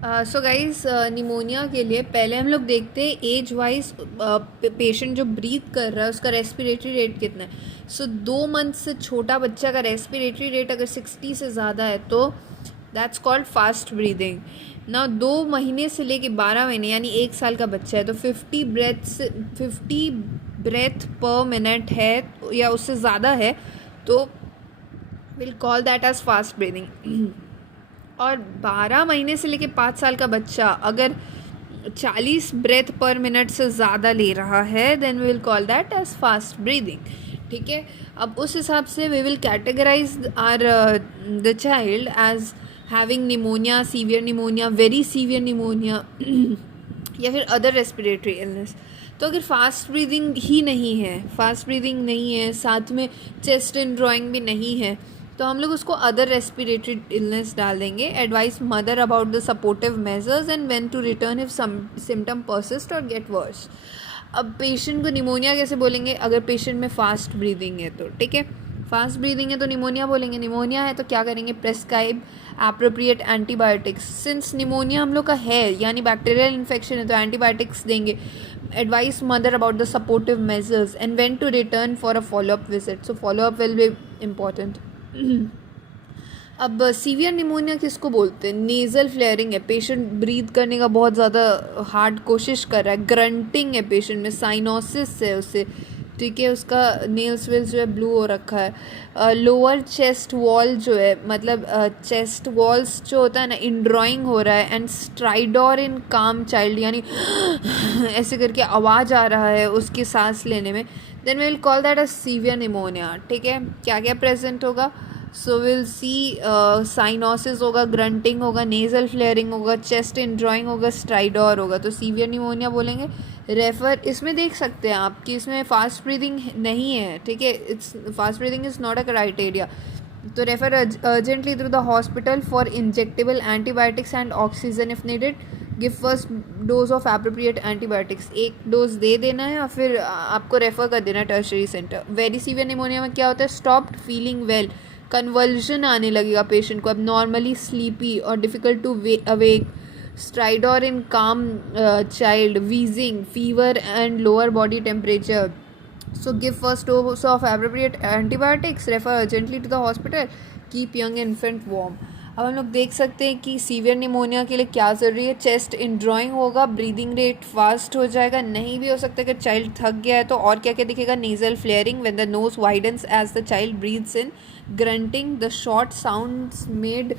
So guys, pneumonia के लिए पहले हम लोग देखते हैं एज वाइज पेशेंट जो ब्रीथ कर रहा है उसका रेस्पिरेटरी रेट कितना है। सो 2 मंथ से छोटा बच्चा का रेस्पिरेटरी रेट अगर 60 से ज़्यादा है तो दैट्स कॉल्ड फास्ट ब्रीदिंग ना। 2 महीने से लेके 12 महीने यानी 1 साल का बच्चा है तो 50 ब्रेथ पर मिनट है या उससे ज़्यादा है तो will call that as fast breathing. और 12 महीने से लेके 5 साल का बच्चा अगर 40 ब्रेथ पर मिनट से ज़्यादा ले रहा है then we will call that as fast breathing. ठीक है, अब उस हिसाब से we will categorize are the child as having pneumonia, severe pneumonia, very severe pneumonia या फिर अदर रेस्पिरेटरी इलनेस। तो अगर फास्ट ब्रीदिंग ही नहीं है, फास्ट ब्रीदिंग नहीं है, साथ में चेस्ट इन ड्राइंग भी नहीं है, तो हम लोग उसको अदर रेस्पिरेटरी इलनेस डाल देंगे। Advice mother about the supportive measures and when to return if some symptom persist और गेट वर्स। अब पेशेंट को निमोनिया कैसे बोलेंगे अगर पेशेंट में फास्ट ब्रीदिंग है तो? ठीक है, फास्ट ब्रीदिंग है तो निमोनिया बोलेंगे। निमोनिया है तो क्या करेंगे? Prescribe appropriate antibiotics. Since pneumonia हम लोग का है यानी बैक्टीरियल इन्फेक्शन है तो एंटीबायोटिक्स देंगे। Advice mother about the supportive measures and when to return for a follow up visit. So follow up will be important. अब सीवियर निमोनिया किसको बोलते हैं? नेज़ल फ्लेयरिंग है, पेशेंट ब्रीथ करने का बहुत ज़्यादा हार्ड कोशिश कर रहा है, ग्रंटिंग है पेशेंट में, साइनोसिस है उससे, ठीक है, उसका नेल्स वेल्स जो है ब्लू हो रखा है। लोअर चेस्ट वॉल जो है मतलब चेस्ट वॉल्स जो होता है ना, इनड्रॉइंग हो रहा है एंड स्ट्राइडोर इन काम चाइल्ड यानी ऐसे करके आवाज़ आ रहा है उसकी सांस लेने में, then we will call that a severe pneumonia. ठीक है, क्या क्या प्रेजेंट होगा? सो विल सी साइनोसिस होगा, ग्रंटिंग होगा, नेज़ल फ्लेयरिंग होगा, चेस्ट इन ड्राइंग होगा, स्ट्राइडोर होगा, तो सीवियर निमोनिया बोलेंगे। रेफर इसमें देख सकते हैं आप कि इसमें फास्ट ब्रीदिंग नहीं है, ठीक है, it's fast breathing is not a criteria, तो refer urgently through the hospital for injectable antibiotics and oxygen if needed. Give first dose of appropriate antibiotics, एक डोज दे देना है और फिर आपको रेफ़र कर देना है tertiary centre. Very severe pneumonia में क्या होता है? स्टॉप्ड फीलिंग वेल, कन्वर्जन आने लगेगा पेशेंट को, अब नॉर्मली स्लीपी और डिफ़िकल्ट टू अवेक, स्ट्राइडोर इन काम child, wheezing, fever and lower body temperature. So give first dose of appropriate antibiotics, refer urgently to the hospital, keep young infant warm। अब हम लोग देख सकते हैं कि सीवियर निमोनिया के लिए क्या ज़रूरी है? चेस्ट इन ड्राइंग होगा, ब्रीदिंग रेट फास्ट हो जाएगा, नहीं भी हो सकता कि चाइल्ड थक गया है तो, और क्या क्या दिखेगा? Nasal flaring when the nose widens as the child breathes in, grunting, the short sounds made